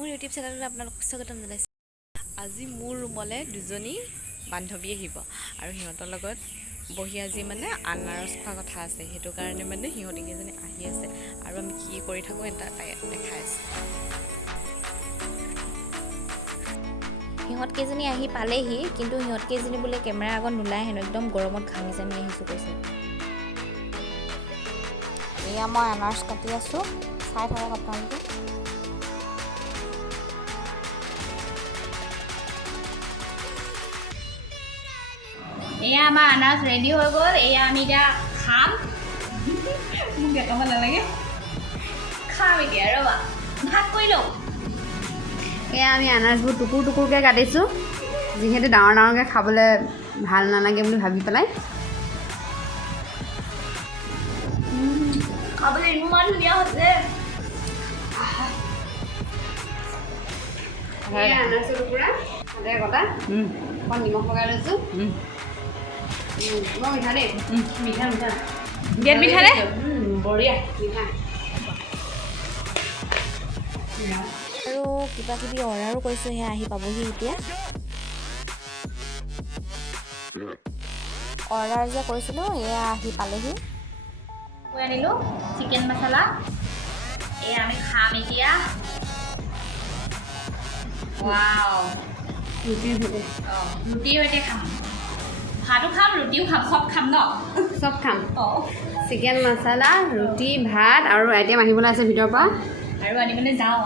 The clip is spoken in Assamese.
মোৰ ইউটিউব চেনেললৈ আপোনালোকক স্বাগতম জনাইছোঁ। আজি মোৰ ৰুমলৈ দুজনী বান্ধৱী আহিব আৰু সিহঁতৰ লগত বহি আজি মানে আনাৰস খোৱা কথা আছে। সেইটো কাৰণে মানে সিহঁতকেইজনী আহি আছে আৰু আমি কি কৰি থাকোঁ এটা দেখাই আছোঁ। সিহঁতকেইজনী আহি পালেহি, কিন্তু সিহঁতকেইজনী বোলে কেমেৰাৰ আগত নোলাই হেনো, একদম গৰমত ঘামি জামি আহিছোঁ কৈছে। এয়া মই আনাৰস কাটি আছোঁ, চাই থাকক আপোনালোকে। এয়া আমাৰ আনাৰস ৰেডি হৈ গ'ল। এয়া আমি এতিয়া খাম। মোক দেখাব নালাগে, খাম এতিয়া। ৰ'বা, ভাগ কৰি লওঁ। এয়া আমি আনাৰসবোৰ টুকুৰ টুকুৰকৈ কাটিছোঁ, যিহেতু ডাঙৰ ডাঙৰকৈ খাবলৈ ভাল নালাগে বুলি ভাবি পেলাই। খাবলৈ ইমান ধুনীয়া হৈছে। আনাৰসৰ টুকুৰা হাতেৰে কটা, অকণ নিমখ লগাই লৈছোঁ। মই মিঠা দেই, মিঠা মিঠা গেট মিঠা নে? বঢ়িয়া মিঠা। আৰু কিবা কিবি অৰ্ডাৰো কৰিছোঁ, সেয়া আহি পাবহি এতিয়া। অৰ্ডাৰ যে কৰিছিলোঁ এয়া আহি পালেহি। মই আনিলোঁ চিকেন মছলা। এয়া আমি খাম এতিয়া। ৱাও, ৰুটিৰ সৈতে। ৰুটিৰ সৈতে খাম। ভাতো খাম, ৰুটিও খাম, চব খাম ন? চব খাম। অঁ, চিকেন মছলা, ৰুটি, ভাত আৰু আইটেম আহিবলৈ আছে ভিতৰৰ পৰা। আৰু আনিবলৈ যাওঁ।